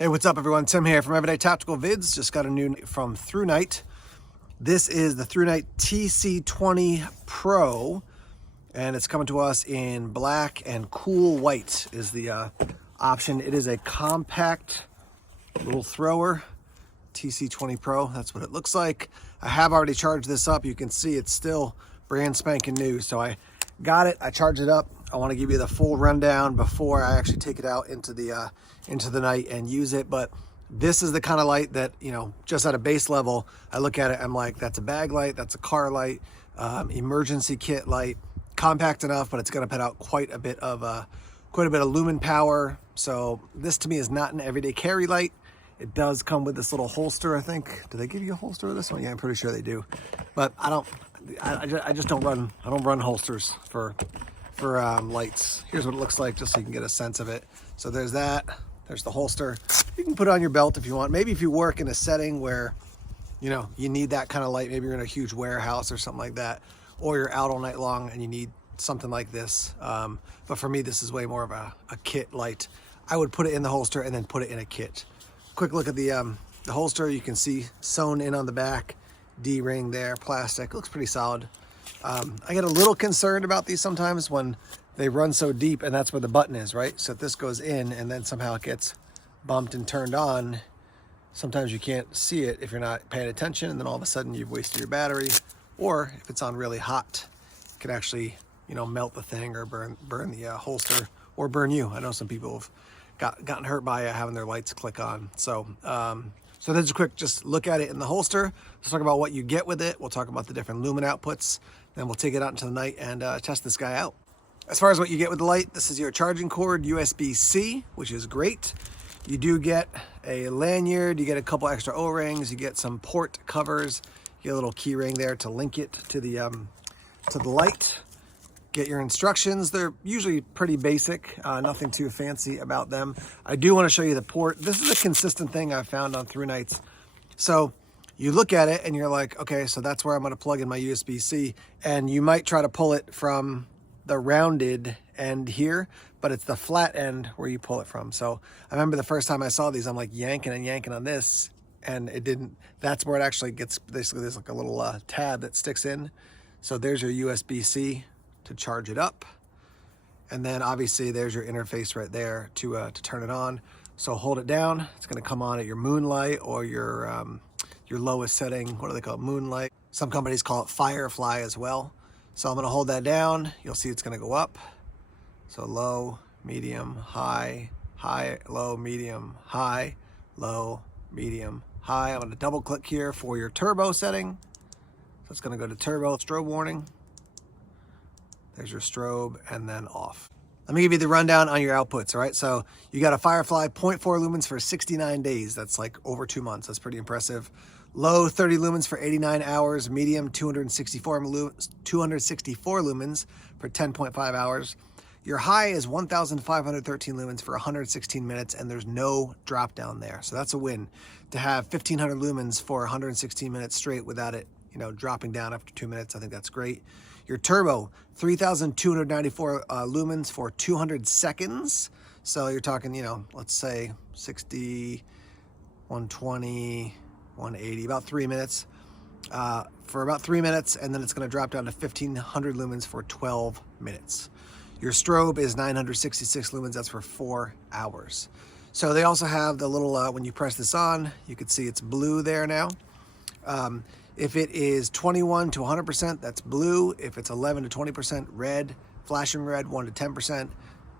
Hey, what's up everyone? Tim here from Everyday Tactical Vids. Just got a new from Thrunite. This is the Thrunite TC20 Pro, and it's coming to us in black and cool white is the option. It is a compact little thrower, TC20 Pro. That's what it looks like. I have already charged this up. You can see it's still brand spanking new. So I got it, I charged it up. I want to give you the full rundown before I actually take it out into the night and use it. But this is the kind of light that, you know, just at a base level, I look at it, I'm like, that's a bag light, that's a car light, emergency kit light, compact enough, but it's going to put out quite a bit of lumen power. So this to me is not an everyday carry light. It does come with this little holster, I think. Do they give you a holster with this one? Yeah, I'm pretty sure they do. But I just don't run holsters for lights. Here's what it looks like, just so you can get a sense of it. So there's that. There's the holster. You can put it on your belt if you want. Maybe if you work in a setting where, you know, you need that kind of light. Maybe you're in a huge warehouse or something like that, or you're out all night long and you need something like this. But for me, this is way more of a kit light. I would put it in the holster and then put it in a kit. Quick look at the holster. You can see sewn in on the back, D-ring there, plastic. Looks pretty solid. I get a little concerned about these sometimes when they run so deep, and that's where the button is, right? So if this goes in and then somehow it gets bumped and turned on, sometimes you can't see it if you're not paying attention, and then all of a sudden you've wasted your battery. Or if it's on really hot, it can actually, you know, melt the thing or burn the holster, or burn you. I know some people have gotten hurt by having their lights click on. So so that's a quick just look at it in the holster. Let's talk about what you get with it. We'll talk about the different lumen outputs. Then we'll take it out into the night and test this guy out. As far as what you get with the light, this is your charging cord, USB-C, which is great. You do get a lanyard, you get a couple extra O-rings, you get some port covers, you get a little key ring there to link it to the light. Get your instructions. They're usually pretty basic, nothing too fancy about them. I do want to show you the port. This is a consistent thing I've found on Thrunites. So you look at it and you're like, okay, so that's where I'm going to plug in my USB-C, and you might try to pull it from the rounded end here, but it's the flat end where you pull it from. So I remember the first time I saw these, I'm like yanking and yanking on this, and it didn't. That's where it actually gets, basically there's like a little tab that sticks in. So there's your USB-C to charge it up, and then obviously there's your interface right there to turn it on. So hold it down. It's going to come on at your moonlight or your lowest setting. What do they call it? Moonlight. Some companies call it Firefly as well. So I'm going to hold that down. You'll see it's going to go up. So low, medium, high, high, low, medium, high, low, medium, high. I'm going to double click here for your turbo setting. So it's going to go to turbo. Strobe warning. There's your strobe, and then off. Let me give you the rundown on your outputs, all right? So you got a Firefly 0.4 lumens for 69 days. That's like over 2 months. That's pretty impressive. Low, 30 lumens for 89 hours. Medium, 264 lumens for 10.5 hours. Your high is 1,513 lumens for 116 minutes, and there's no drop down there. So that's a win. To have 1,500 lumens for 116 minutes straight without it, you know, dropping down after 2 minutes, I think that's great. Your turbo, 3,294 lumens for 200 seconds. So you're talking, you know, let's say 60, 120, 180, about 3 minutes. For about 3 minutes, and then it's going to drop down to 1,500 lumens for 12 minutes. Your strobe is 966 lumens. That's for 4 hours. So they also have the little, when you press this on, you can see it's blue there now. If it is 21 to 100%, that's blue. If it's 11 to 20%, red, flashing red, 1 to 10%.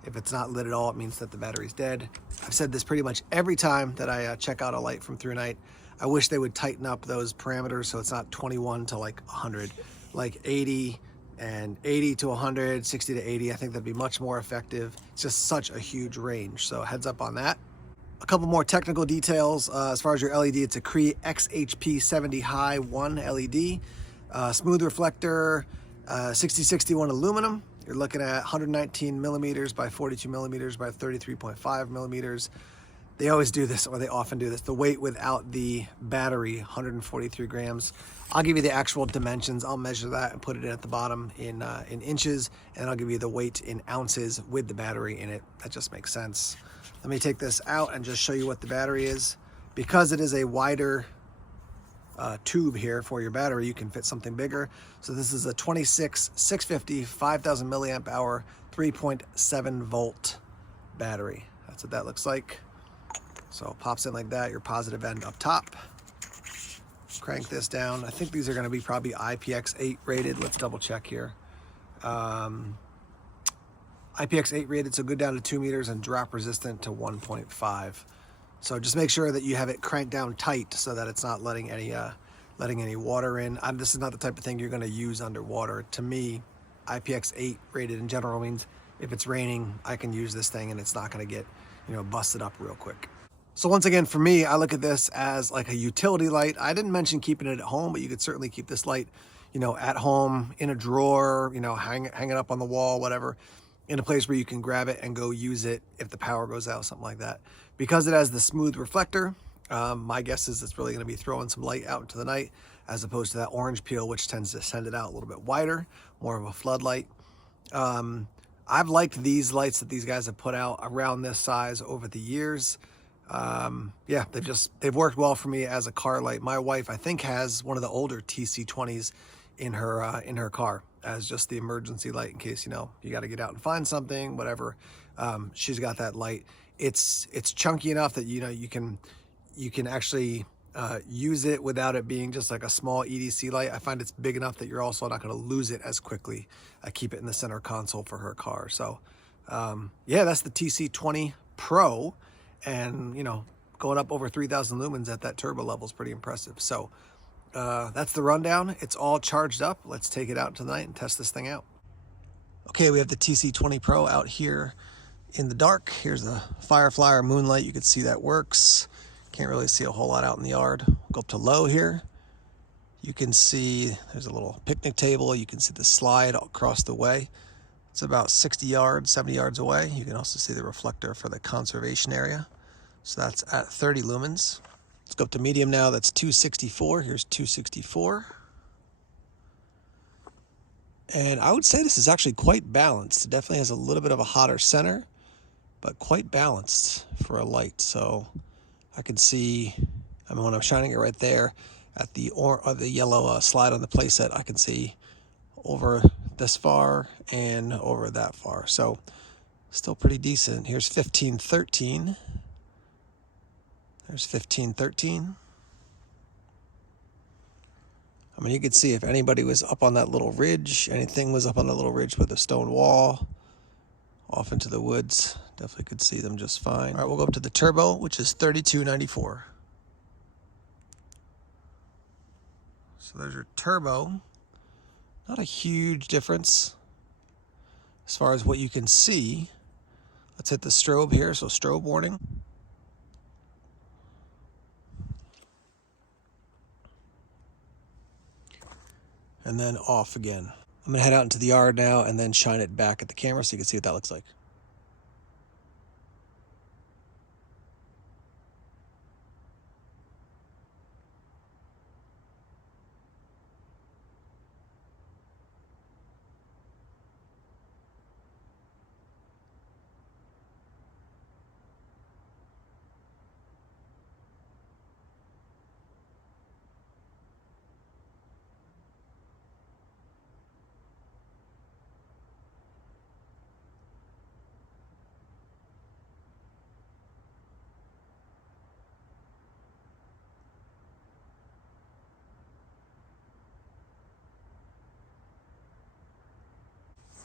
If it's not lit at all, it means that the battery's dead. I've said this pretty much every time that I check out a light from Thrunite. I wish they would tighten up those parameters so it's not 21 to like 100, like 80 and 80 to 100, 60 to 80. I think that'd be much more effective. It's just such a huge range, so heads up on that. A couple more technical details. As far as your LED, it's a Cree XHP70 High 1 LED. Smooth reflector, 6061 aluminum. You're looking at 119 millimeters by 42 millimeters by 33.5 millimeters. they always do this, or they often do this. The weight without the battery, 143 grams. I'll give you the actual dimensions. I'll measure that and put it in at the bottom in inches, and I'll give you the weight in ounces with the battery in it. That just makes sense. Let me take this out and just show you what the battery is. Because it is a wider tube here for your battery, you can fit something bigger. So this is a 26-650 5000 milliamp hour 3.7 volt battery. That's what that looks like. So it pops in like that, your positive end up top. Crank this down. I think these are going to be probably IPX8 rated. Let's double check here. IPX8 rated, so good down to 2 meters and drop resistant to 1.5. So just make sure that you have it cranked down tight so that it's not letting any water in. This is not the type of thing you're going to use underwater. To me, IPX8 rated in general means if it's raining, I can use this thing and it's not going to get, busted up real quick. So once again, for me, I look at this as like a utility light. I didn't mention keeping it at home, but you could certainly keep this light, at home, in a drawer, hang it up on the wall, whatever, in a place where you can grab it and go use it if the power goes out, something like that. Because it has the smooth reflector, my guess is it's really going to be throwing some light out into the night, as opposed to that orange peel, which tends to send it out a little bit wider, more of a floodlight. I've liked these lights that these guys have put out around this size over the years. Yeah, they've worked well for me as a car light. My wife, I think, has one of the older TC20s in her car as just the emergency light in case, you got to get out and find something, whatever. She's got that light. It's chunky enough that, you can actually use it without it being just like a small EDC light. I find it's big enough that you're also not going to lose it as quickly. I keep it in the center console for her car. So, yeah, that's the TC20 Pro. And, going up over 3,000 lumens at that turbo level is pretty impressive. So that's the rundown. It's all charged up. Let's take it out tonight and test this thing out. Okay, we have the TC20 Pro out here in the dark. Here's the Firefly or Moonlight. You can see that works. Can't really see a whole lot out in the yard. Go up to low here. You can see there's a little picnic table. You can see the slide across the way. It's about 60 yards, 70 yards away. You can also see the reflector for the conservation area. So that's at 30 lumens. Let's go up to medium now. That's 264. Here's 264. And I would say this is actually quite balanced. It definitely has a little bit of a hotter center, but quite balanced for a light. So I can see, when I'm shining it right there at the yellow slide on the playset, I can see over this far and over that far. So still pretty decent. Here's 1513. There's 1513. You could see if anybody was up on that little ridge, anything was up on that little ridge with a stone wall off into the woods, definitely could see them just fine. All right, we'll go up to the turbo, which is 3294. So there's your turbo. Not a huge difference as far as what you can see. Let's hit the strobe here, so strobe warning. And then off again. I'm gonna head out into the yard now and then shine it back at the camera so you can see what that looks like.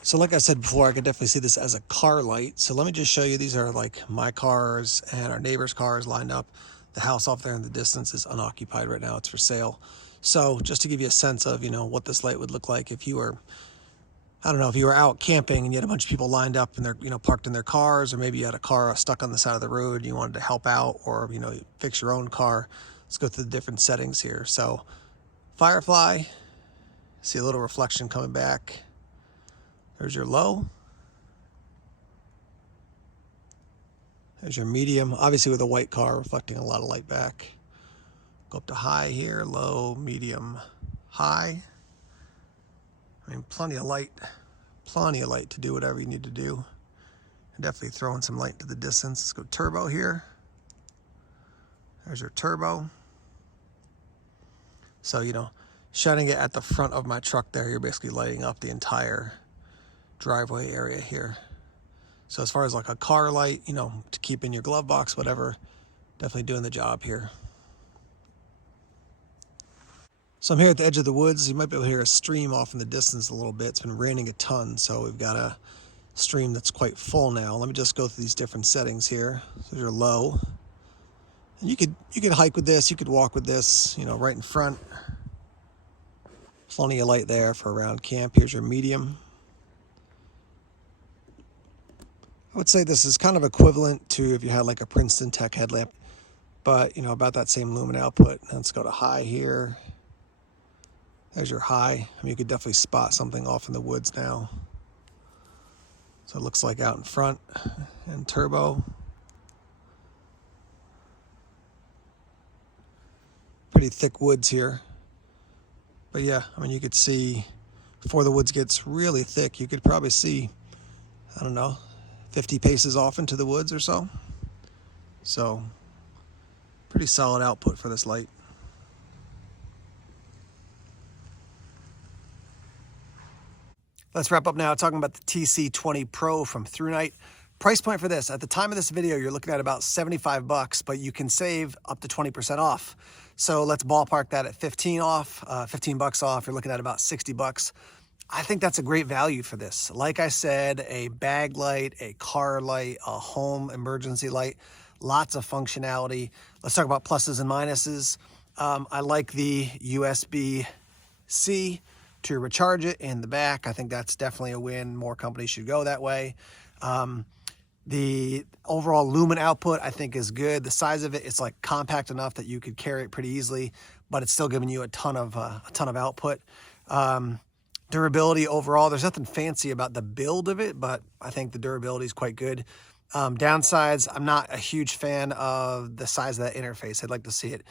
So like I said before, I could definitely see this as a car light. So let me just show you, these are like my cars and our neighbor's cars lined up. The house off there in the distance is unoccupied right now, it's for sale. So just to give you a sense of, what this light would look like if you were, I don't know, if you were out camping and you had a bunch of people lined up and they're, parked in their cars, or maybe you had a car stuck on the side of the road and you wanted to help out, or, fix your own car. Let's go through the different settings here. So Firefly, see a little reflection coming back. There's your low. There's your medium, obviously with a white car reflecting a lot of light back. Go up to high here, low, medium, high. I mean, plenty of light to do whatever you need to do. And definitely throwing some light to the distance. Let's go turbo here. There's your turbo. So, you know, shining it at the front of my truck there, you're basically lighting up the entire driveway area here. So as far as like a car light, you know, to keep in your glove box, whatever, definitely doing the job here. So I'm here at the edge of the woods. You might be able to hear a stream off in the distance a little bit. It's been raining a ton, so we've got a stream that's quite full now. Let me just go through these different settings here. So you're low. And you could hike with this, you could walk with this, you know, right in front. Plenty of light there for around camp. Here's your medium. I would say this is kind of equivalent to if you had like a Princeton Tech headlamp, but you know, about that same lumen output. Let's go to high here. There's your high. I mean, you could definitely spot something off in the woods now. So it looks like out in front. And turbo. Pretty thick woods here. But yeah, I mean, you could see before the woods gets really thick, you could probably see, I don't know, 50 paces off into the woods or so. So pretty solid output for this light. Let's wrap up now talking about the TC20 Pro from Thrunite. Price point for this, at the time of this video, you're looking at about 75 bucks, but you can save up to 20% off. So let's ballpark that at 15 bucks off. You're looking at about 60 bucks. I think that's a great value for this. Like I said, a bag light, a car light, a home emergency light, lots of functionality. Let's talk about pluses and minuses. I like the USB-C to recharge it in the back. I think that's definitely a win. More companies should go that way. The overall lumen output I think is good. The size of it, it's like compact enough that you could carry it pretty easily, but it's still giving you a ton of output. Durability overall, there's nothing fancy about the build of it, but I think the durability is quite good. Downsides, I'm not a huge fan of the size of that interface. I'd like to see it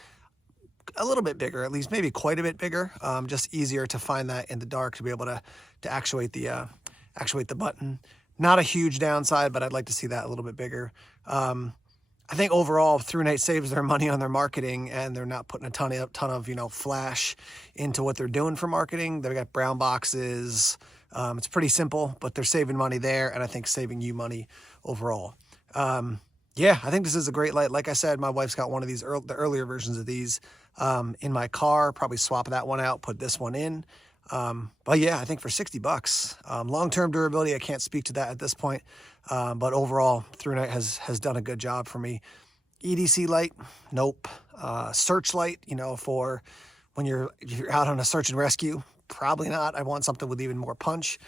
a little bit bigger, at least maybe quite a bit bigger. Just easier to find that in the dark to be able to actuate the button. Not a huge downside, but I'd like to see that a little bit bigger. I think overall, Thrunite saves their money on their marketing, and they're not putting a ton of you know, flash into what they're doing for marketing. They've got brown boxes. It's pretty simple, but they're saving money there, and I think saving you money overall. Yeah, I think this is a great light. Like I said, my wife's got one of these, the earlier versions of these in my car. Probably swap that one out, put this one in. But yeah, I think for 60 bucks, long-term durability, I can't speak to that at this point. But overall, Thrunite has done a good job for me. EDC light, nope. Search light, you know, for when you're out on a search and rescue, probably not. I want something with even more punch.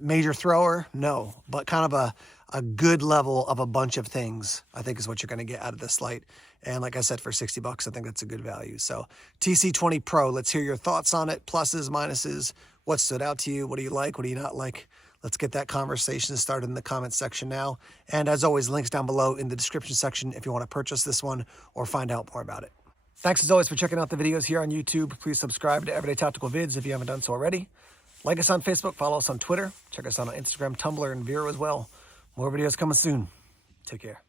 Major thrower, no. But kind of a good level of a bunch of things, I think is what you're going to get out of this light. And like I said, for 60 bucks, I think that's a good value. So TC20 Pro, let's hear your thoughts on it. Pluses, minuses, what stood out to you? What do you like? What do you not like? Let's get that conversation started in the comments section now. And as always, links down below in the description section if you want to purchase this one or find out more about it. Thanks as always for checking out the videos here on YouTube. Please subscribe to Everyday Tactical Vids if you haven't done so already. Like us on Facebook, follow us on Twitter. Check us out on Instagram, Tumblr, and Vero as well. More videos coming soon. Take care.